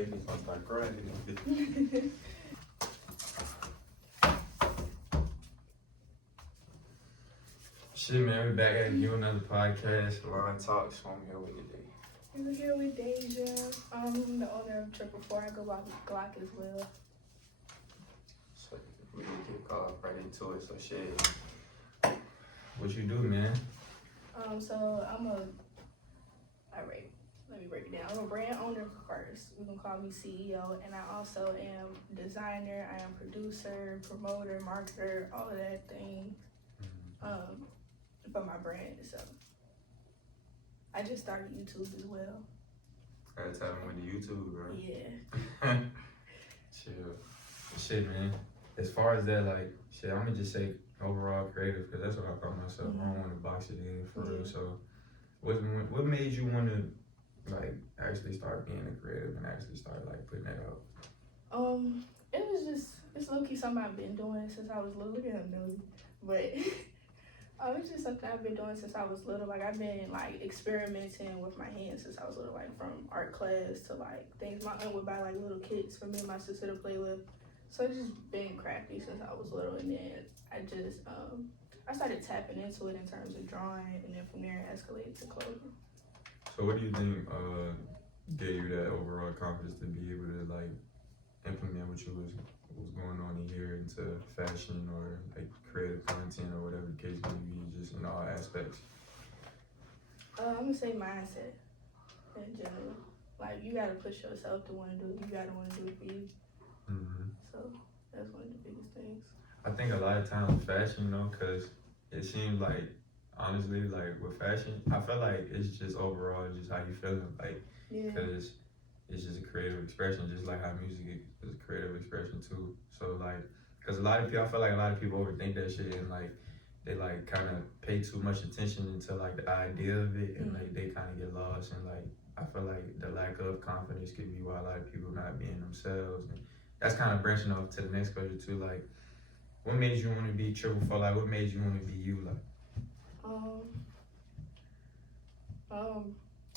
baby's gonna start crying in this bitch. Shit, man, we back at you another podcast. Lauren Talks. I'm here with you today. We're here with Deja. I'm the owner of Triple Four. I go by Glock as well. So we can kick off right into it. So shit, what you do, man? So alright, let me break it down. I'm a brand owner first. You can call me CEO, and I also am designer. I am producer, promoter, marketer, all of that thing. For my brand. So I just started YouTube as well. Gotta tell them with the YouTube, bro. Yeah. Shit, man. As far as that, like, shit, I'm gonna just say overall creative, because that's what I call myself. I don't want to box it in for real. So, what made you want to, like, actually start being a creative and actually start, like, putting that out? It was just, it's low-key something I've been doing since I was little. Look at him, nosy. But it's just something I've been doing since I was little. Like, I've been, like, experimenting with my hands since I was little, like, from art class to, like, things my aunt would buy, like, little kits for me and my sister to play with. So it's just been crafty since I was little. And then I just, I started tapping into it in terms of drawing, and then from there it escalated to clothing. So what do you think gave you that overall confidence to be able to, like, implement what was going on in here into fashion or, like, creative content or whatever the case may be, just in all aspects? I'm gonna say mindset in general. Like, you gotta push yourself to want to do it. You gotta want to do it for you. So that's one of the biggest things. I think a lot of times with fashion, you know, because it seems like, honestly, like with fashion, I feel like it's just overall just how you feeling, like, because it's just a creative expression, just like how music is a creative expression too. So like, because a lot of people, I feel like a lot of people overthink that shit and like, they like kind of pay too much attention into like the idea of it, and like they kind of get lost, and like I feel like the lack of confidence could be why a lot of people not being themselves. And that's kind of branching off to the next question too. Like, what made you want to be Triple Four? Like, what made you want to be you? Like,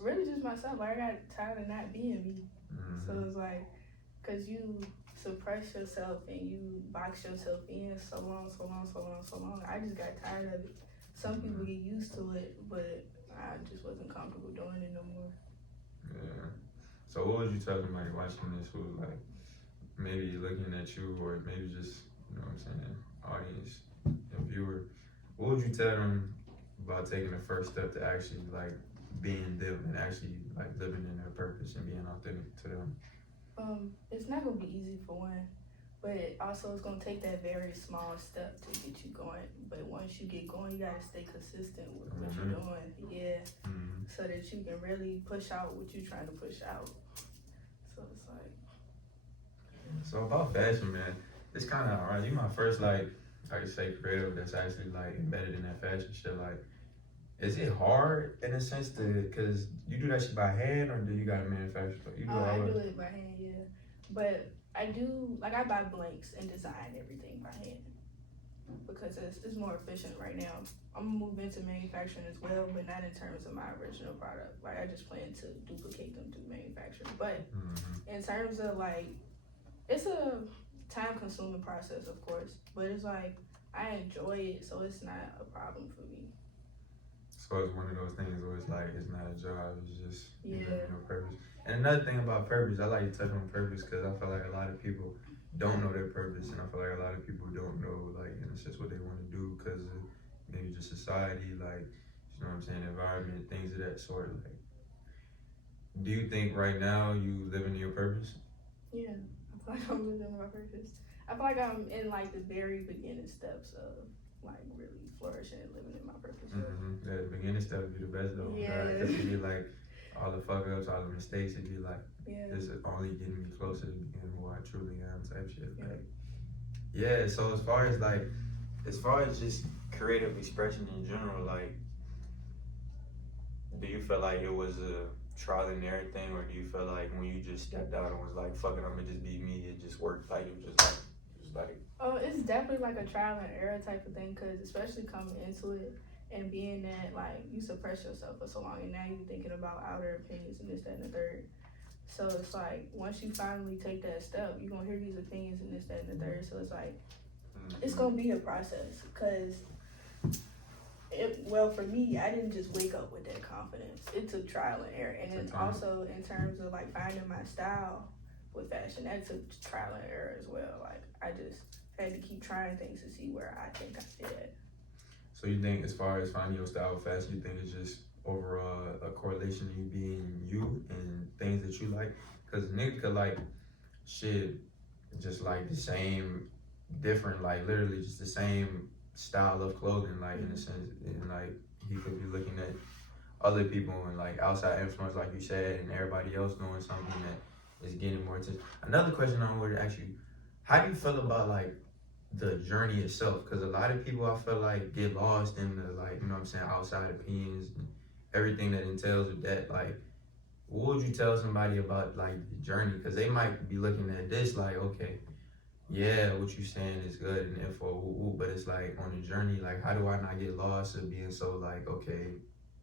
really just myself. Like, I got tired of not being me. So it's like, cause you suppress yourself and you box yoururself in so long. I just got tired of it. Some people get used to it, but I just wasn't comfortable doing it no more. Yeah. So what would you tell somebody watching this who like maybe looking at you, or maybe just, you know what I'm saying, audience and viewer, what would you tell them about taking the first step to actually like being them and actually like living in their purpose and being authentic to them? It's not gonna be easy for one, but also it's gonna take that very small step to get you going. But once you get going, you gotta stay consistent with what you're doing, so that you can really push out what you're trying to push out. So it's like. So about fashion, man, it's kind of alright. You my first like I say creative that's actually like embedded in that fashion shit. Like, is it hard in a sense to, cause you do that shit by hand, or do you gotta manufacture? You do I do it by hand, yeah. But I do, like, I buy blanks and design everything by hand because it's more efficient right now. I'm gonna move into manufacturing as well, but not in terms of my original product. Like, I just plan to duplicate them through manufacturing. But in terms of like, it's a time-consuming process, of course, but it's like I enjoy it, so it's not a problem for me. So it's one of those things where it's like, it's not a job, it's just you living your purpose. And another thing about purpose, I like to touch on purpose because I feel like a lot of people don't know their purpose, and I feel like a lot of people don't know, like, in a sense, what they want to do because of maybe just society, like, you know what I'm saying, environment, things of that sort. Like, do you think right now you living in your purpose? Yeah, I feel like I'm living my purpose. I feel like I'm in like the very beginning steps of like really flourishing and living in my purpose. Yeah, the beginning step would be the best though. Yeah. Because it'd be like all the fuck ups, all the mistakes, it'd be like, this is only getting me closer to being who I truly am type shit. Like, yeah, so as far as just creative expression in general, like, do you feel like it was a trial and error thing, or do you feel like when you just stepped out and was like, fuck it, I'm gonna just be me, it just worked? Like, it was just like Oh, it's definitely like a trial and error type of thing, because especially coming into it and being that like you suppress yourself for so long, and now you're thinking about outer opinions and this, that, and the third. So it's like once you finally take that step, you're gonna hear these opinions and this, that, and the third. So it's like it's gonna be a process. Cause well, for me, I didn't just wake up with that confidence. It took trial and error, and then also in terms of like finding my style with fashion, that took trial and error as well. Like I just had to keep trying things to see where I think I fit at. So you think, as far as finding your style with fashion, you think it's just overall a correlation of you being you and things that you like? Because nigga could like shit, just like the same, different, like literally just the same style of clothing, like in a sense, and like he could be looking at other people and like outside influence, like you said, and everybody else doing something that is getting more attention. Another question I wanted to ask you: how do you feel about like the journey itself? Because a lot of people, I feel like, get lost in the, like, you know what I'm saying, outside opinions and everything that entails with that. Like, what would you tell somebody about like the journey? Because they might be looking at this like, okay, yeah, what you saying is good and info, but it's like on the journey, like, how do I not get lost of being so like, okay,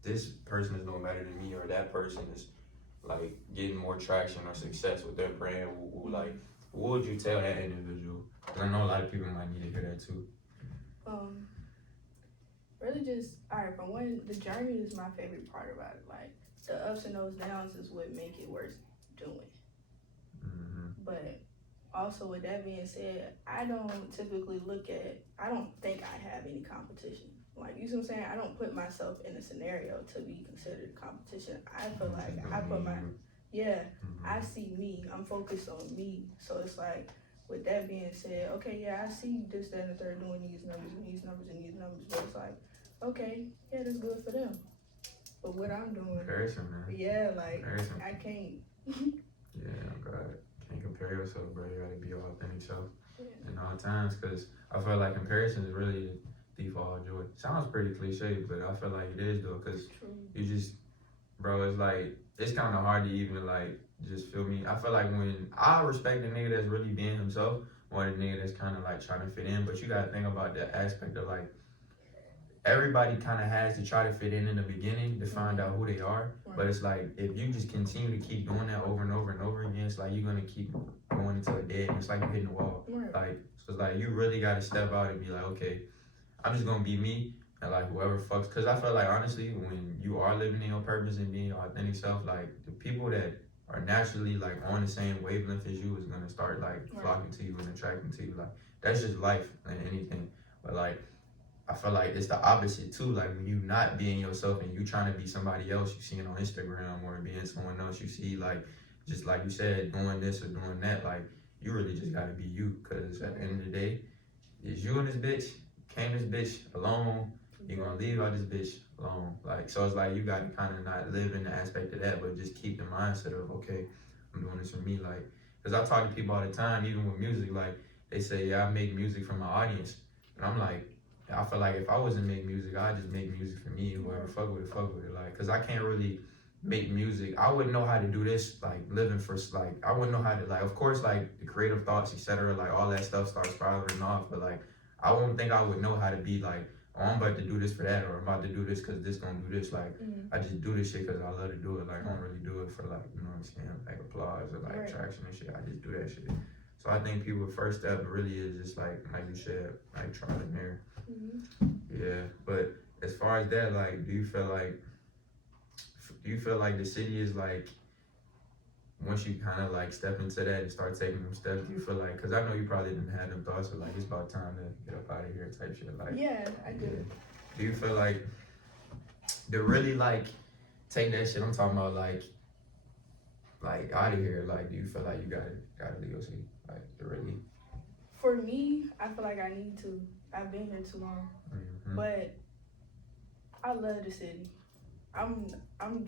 this person is no better than me, or that person is like getting more traction or success with their brand? Like, what would you tell that individual? Because I know a lot of people might need to hear that too. Really just, all right, for one, the journey is my favorite part about it. Like, the ups and those downs is what make it worth doing. But also, with that being said, I don't typically I don't think I have any competition. Like, you see what I'm saying? I don't put myself in a scenario to be considered competition. I feel like I see me. I'm focused on me. So it's like, with that being said, okay, yeah, I see this, that, and the third doing these numbers and these numbers and these numbers, but it's like, okay, yeah, that's good for them. But what I'm doing, comparison, man. Yeah, like comparison. I can't. Yeah, God, can't compare yourself, bro. You gotta be your authentic self in all times, because I feel like comparison is really the thief of all joy. Sounds pretty cliche, but I feel like it is though, because you just, bro, it's like, it's kind of hard to even like just feel me. I feel like when I respect a nigga that's really being himself, more than a nigga that's kind of like trying to fit in. But you gotta think about the aspect of like, everybody kind of has to try to fit in the beginning to find out who they are. But it's like, if you just continue to keep doing that over and over and over again, it's like you're gonna keep going until a dead end. It's like you're hitting the wall. Like, so it's like you really gotta step out and be like, okay, I'm just gonna be me, and like whoever fucks. Cause I feel like, honestly, when you are living in your purpose and being your authentic self, like the people that are naturally like on the same wavelength as you is gonna start like flocking to you and attracting to you. Like, that's just life and anything. But like, I feel like it's the opposite too. Like, when you not being yourself and you trying to be somebody else, you see it on Instagram, or being someone else, you see like, just like you said, doing this or doing that. Like, you really just gotta be you, cause at the end of the day, it's you and this bitch. Came this bitch alone. You're gonna leave out this bitch alone. Like, so it's like you gotta kind of not live in the aspect of that, but just keep the mindset of, okay, I'm doing this for me. Like, cause I talk to people all the time, even with music. Like, they say, yeah, I make music for my audience, and I'm like, I feel like if I wasn't make music, I'd just make music for me. Whoever fuck with it, fuck with it. Like, cause I can't really make music. I wouldn't know how to do this, like living for, like, I wouldn't know how to, like, of course, like the creative thoughts, etc., like all that stuff starts spiraling off. But like, I won't think I would know how to be like, oh, I'm about to do this for that, or I'm about to do this cause this gonna do this. Like, I just do this shit cause I love to do it. Like, I don't really do it for like, you know what I'm saying, like applause or like traction and shit. I just do that shit. So I think people's first step really is just like you said, like trial and error. Yeah, but as far as that, like, do you feel like the city is like, once you kind of like step into that and start taking them steps, do you feel like, because I know you probably didn't have them thoughts of like, it's about time to get up out of here type shit, like, yeah, I do. Do you feel like to really like take that shit, I'm talking about like out of here, like, do you feel like you gotta leave your city, like, to really? For me, I feel like I need to. I've been here too long, but I love the city. I'm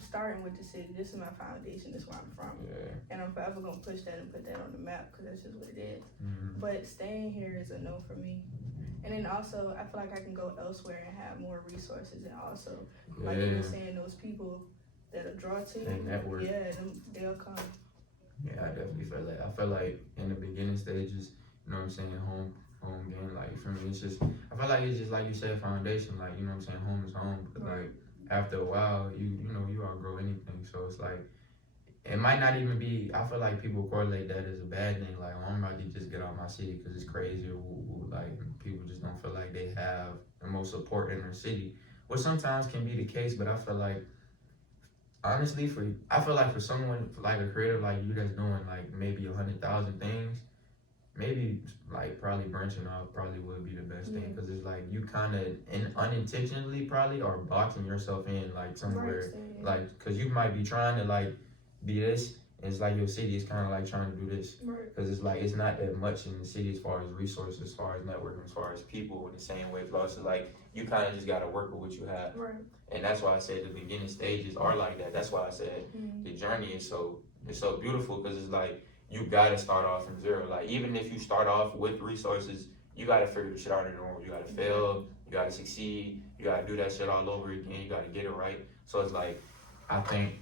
starting with the city. This is my foundation. This is where I'm from, and I'm forever gonna push that and put that on the map because that's just what it is. But staying here is a no for me. And then also, I feel like I can go elsewhere and have more resources, and also, like you were saying, those people that'll draw to you, network. They'll come. Yeah, I definitely feel that. I feel like in the beginning stages, you know what I'm saying, home game, like, for me, it's just, I feel like it's just like you said, foundation, like, you know what I'm saying, home is home, but like, after a while, you know, you outgrow anything, so it's like, it might not even be. I feel like people correlate that as a bad thing. Like, I'm about to just get out my city because it's crazy. Or like people just don't feel like they have the most support in their city, which sometimes can be the case. But I feel like honestly, I feel like for someone like a creative like you that's doing like maybe 100,000 things, maybe like probably branching off probably would be the best thing because it's like you kind of unintentionally probably are boxing yourself in like somewhere like because you might be trying to like be this and it's like your city is kind of like trying to do this because it's like it's not that much in the city as far as resources, as far as networking, as far as people in the same way. Plus, it's like you kind of just got to work with what you have, and that's why I said the beginning stages are like that. That's why I said the journey is so beautiful because it's like you gotta start off from zero. Like even if you start off with resources, you gotta figure the shit out on your own. You gotta fail, you gotta succeed, you gotta do that shit all over again. You gotta get it right. So it's like I think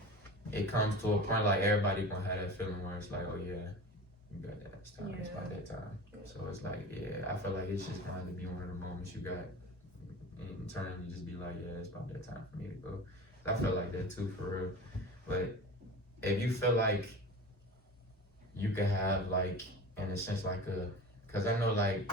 it comes to a point like everybody gonna have that feeling where it's like, oh yeah, you got that. It's time. It's about that time. So it's like, yeah, I feel like it's just going to be one of the moments you got internally just be like, yeah, it's about that time for me to go. I feel like that too for real. But if you feel like you can have like in a sense like because I know like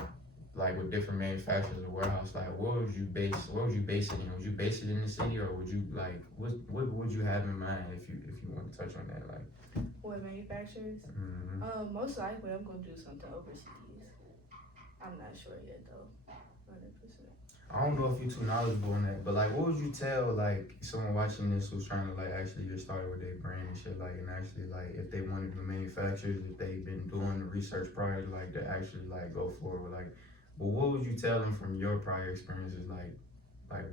with different manufacturers or warehouse, like what would you base it in? Would you base it in the city or would you like what would you have in mind if you want to touch on that? Like what manufacturers? Most likely I'm gonna do something overseas. I'm not sure yet though. 100%. I don't know if you're too knowledgeable on that, but like what would you tell like someone watching this who's trying to like actually get started with their brand and shit, like and actually like if they wanted to manufacture, if they've been doing the research prior to like to actually like go forward, like but what would you tell them from your prior experiences, like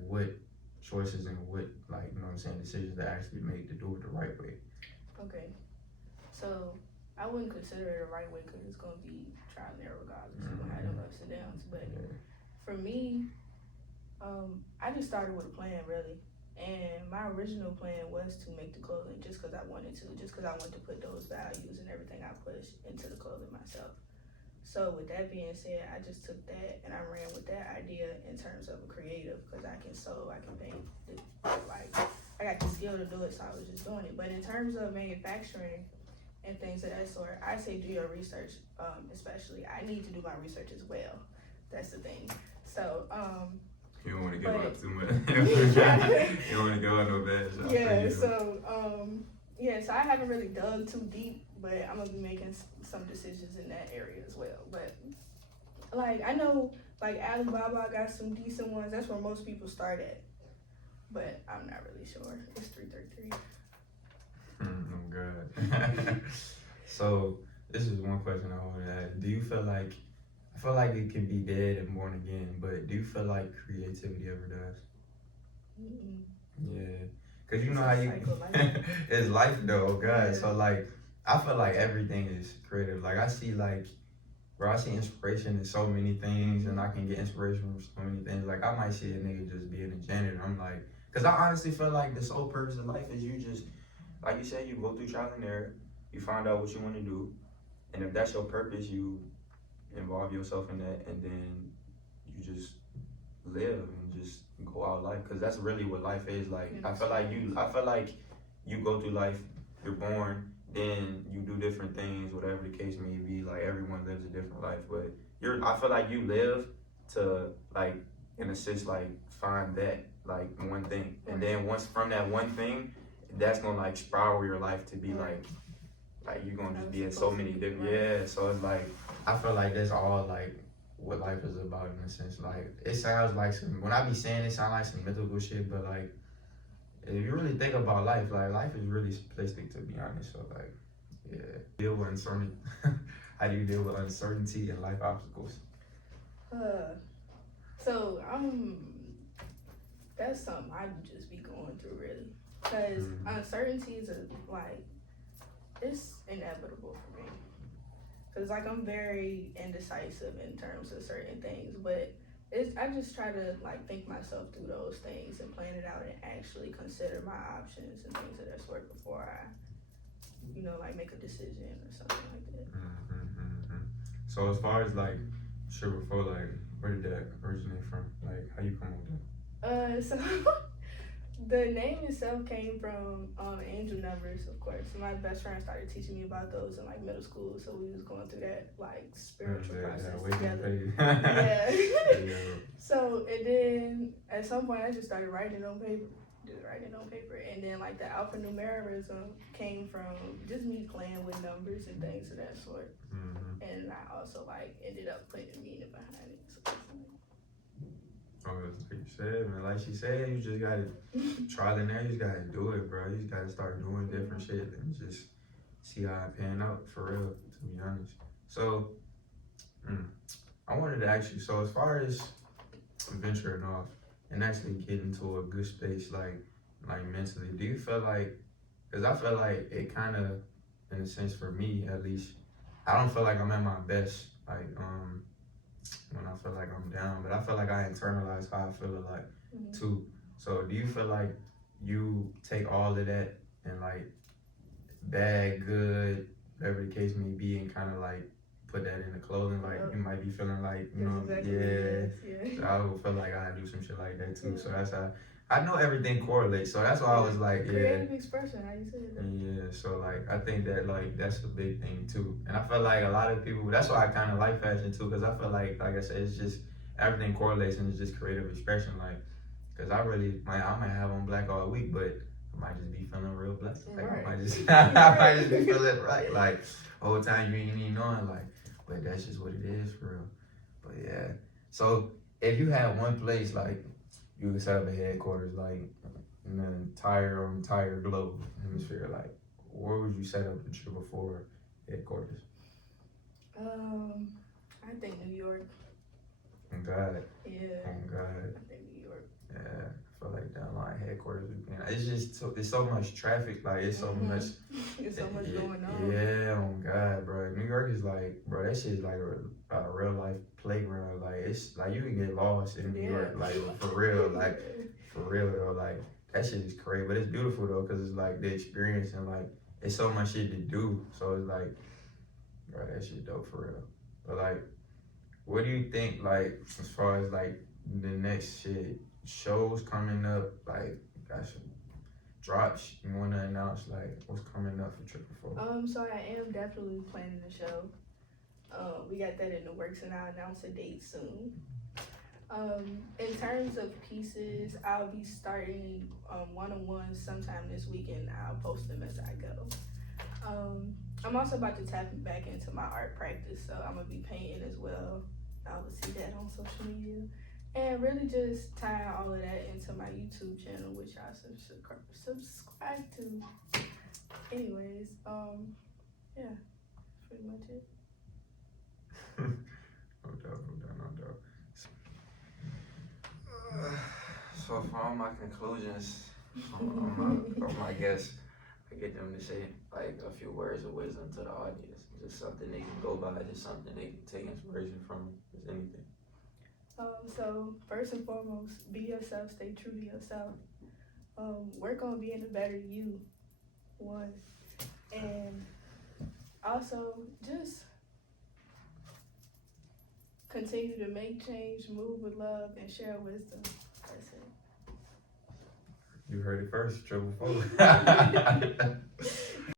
what choices and what like you know what I'm saying decisions to actually make to do it the right way? Okay, so I wouldn't consider it the right way because it's gonna be trial and error regardless. You're gonna have them ups and downs, but for me, I just started with a plan really, and my original plan was to make the clothing just because I wanted to, just because I wanted to put those values and everything I push into the clothing myself. So with that being said, I just took that and I ran with that idea in terms of a creative because I can sew, I can paint, like I got the skill to do it, so I was just doing it. But in terms of manufacturing and things of that sort, I say do your research. Especially, I need to do my research as well. That's the thing. So you don't want to give up too much. You don't want to go out no bad shot. Yeah. So I haven't really dug too deep, but I'm gonna be making some decisions in that area as well. But like I know, like Alibaba got some decent ones. That's where most people start at. But I'm not really sure. It's 333. Oh God. So this is one question I want to ask. Do you feel like I feel like it can be dead and born again, but do you feel like creativity ever dies? Yeah, cause you know how you it's life though, oh God. So like I feel like everything is creative. Like I see inspiration in so many things, and I can get inspiration from so many things. Like I might see a nigga just being a janitor. I'm like, cause I honestly feel like the sole purpose of life is you just, like you said, you go through trial and error, you find out what you want to do, and if that's your purpose, you involve yourself in that, and then you just live and just go out life, because that's really what life is like. I feel like you go through life, you're born, then you do different things, whatever the case may be. Like everyone lives a different life, but I feel like you live to like in a sense like find that like one thing, and then once from that one thing, that's gonna like spiral your life to be like you're gonna just be in so many different so it's like I feel like that's all like what life is about in a sense. Like it sounds like when I be saying it sounds like some mythical shit, but like if you really think about life, like life is really simplistic to be honest. So like deal with uncertainty. How do you deal with uncertainty and life obstacles? So that's something I just be going through really, because uncertainties are like it's inevitable for me. Cause like I'm very indecisive in terms of certain things, but I just try to like think myself through those things and plan it out and actually consider my options and things of that sort before I, like make a decision or something like that. So as far as like, sure before like, where did that originate from? Like how you come up with that? The name itself came from angel numbers, of course. My best friend started teaching me about those in like middle school, so we was going through that like spiritual process together. Yeah. Yeah. So and then at some point I just started writing it on paper. And then like the alphanumerism came from just me playing with numbers and things of that sort. Mm-hmm. And I also like ended up putting a meaning behind it. So, like you said, man, like she said, you just gotta trial and error. You just gotta do it, bro. You just gotta start doing different shit and just see how it pan out for real. To be honest, so I wanted to ask you. So as far as venturing off and actually getting to a good space, like mentally, do you feel like? Because I feel like it kind of, in a sense, for me at least, I don't feel like I'm at my best. Like when I feel like I'm down, but I feel like I internalize how I feel a lot too. So do you feel like you take all of that and like bad, good, whatever the case may be, and kind of like put that in the clothing? Like you might be feeling like, you know, exactly. So I would feel like I do some shit like that too. So that's how I know everything correlates. So that's why I was like, creative expression, how you say that. Yeah, so like I think that like that's a big thing too, and I feel like a lot of people. That's why I kind of like fashion too, because I feel like I said, it's just everything correlates and it's just creative expression. Like, because I might have on black all week, but I might just be feeling real black. Like I might just I might just be feeling right. Like whole time you ain't even knowing. Like, but that's just what it is for real. But yeah, so if you had one place like you could set up a headquarters like in the entire globe hemisphere, like where would you set up the Triple Four headquarters? I think New York. Oh God. Yeah. Oh God. I think New York. Yeah, I feel like the online headquarters would be. It's just it's so much traffic. Like it's so much. It's so much going on. Yeah. Oh God, bro. New York is like, bro. That shit is like a real life playground. Like it's like you can get lost in New York. Like for real. Like for real though. Like that shit is crazy. But it's beautiful though, cause it's like the experience and like it's so much shit to do. So it's like, bro, that shit dope for real. But like, what do you think? Like as far as like the next shit. Shows coming up, like got some drops you want to announce, like what's coming up for Triple Four? So I am definitely planning a show. We got that in the works, and I'll announce a date soon. In terms of pieces, I'll be starting one-on-ones sometime this weekend. I'll post them as I go. I'm also about to tap back into my art practice, so I'm gonna be painting as well. I will see that on social media. And really just tying all of that into my YouTube channel, which I subscribe to. Anyways, yeah, that's pretty much it. No doubt. So for all my conclusions on my guests, I get them to say like a few words of wisdom to the audience. Just something they can go by, just something they can take inspiration from, just anything. So first and foremost, be yourself, stay true to yourself. Work on being a better you, one. And also just continue to make change, move with love, and share wisdom. That's it. You heard it first, Triple Four.